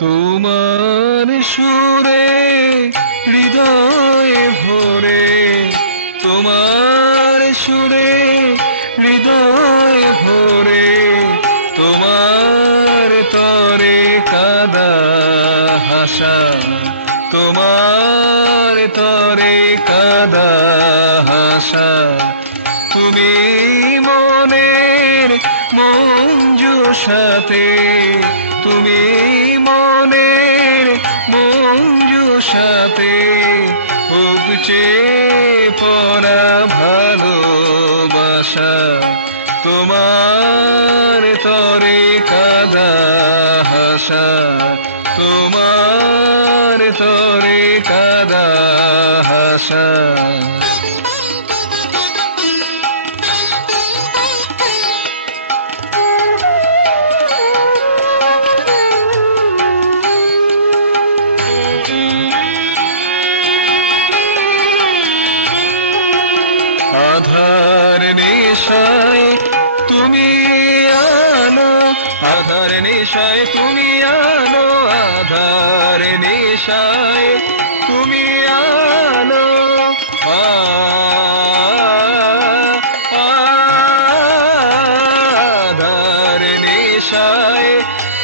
তোমার সুরে হৃদয়ে ভরে, তোমার সুরে হৃদয়ে ভরে, তোমার তরে কাদা হাসা, তোমার তরে কাদা হাসা। তুমি মনের মঞ্জু সাথে, তুমি মনের মঞ্জু সাথে উপচে পড়া ভালোবাসা। তোমার তরে কাদা হাসা, তোমার তরে কাদা হাসা। আধার নিশায় তুমি আলো, আধার নিশায় তুমি আলো, আধার নিশায় তুমি আলো। আধার নিশায়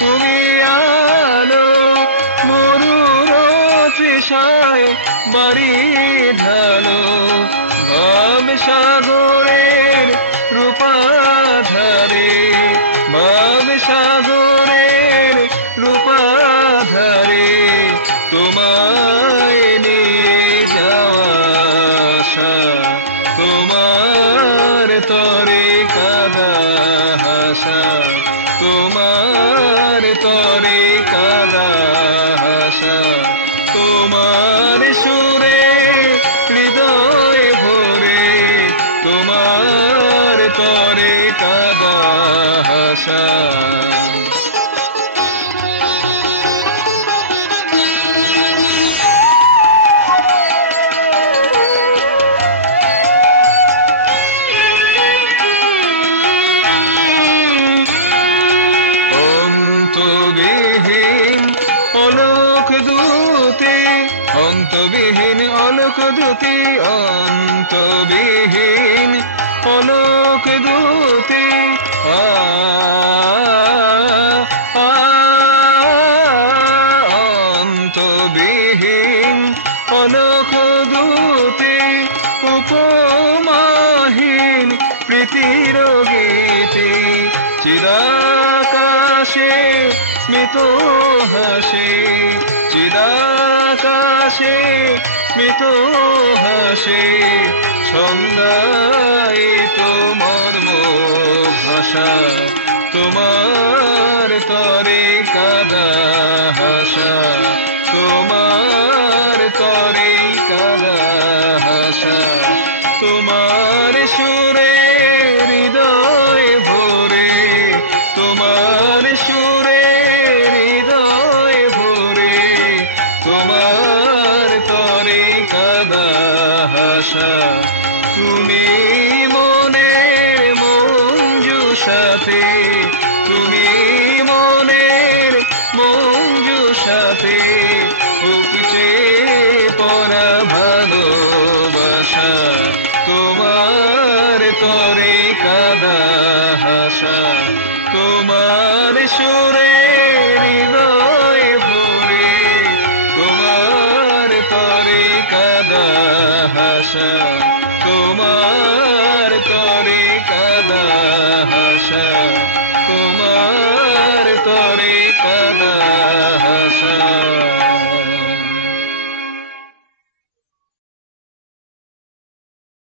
তুমি আলো, মরুর তৃষায় বাড়ি ঢালো। ভব সাগরের রূপাধারে, ভব সাগরের রূপাধারে, তোমায় নিয়ে যাওয়া আশা। তোমার তরে কাদা হাসা, তোমার তরে কাদা হাসা। তোমার সুরে হৃদয় ভরে, তোমার তরে কাদা হাসা। অন্তবিহীন অলোক দূতে, অন্তবিহীন অলোক দূতে, অন্তবিহীন অলোক দূতে। অন্তবিহীন অলোক দূতে, উপমাহীন প্রীতির গীতে, চিদাকাশে স্মিত হাসে, চিদাকাশে স্মিত হাসে। ছন্দায়িত মর্ম ভাষা, তোমার তরে কাদা হাসা, তোমার তরে কাদা হাসা। তোমার সুরে হৃদয় ভরে, তোমার সুরে হৃদয় ভরে, তোমার তরে কাদা হাসা। তুমি মনের মঞ্জু সাথে, তুমি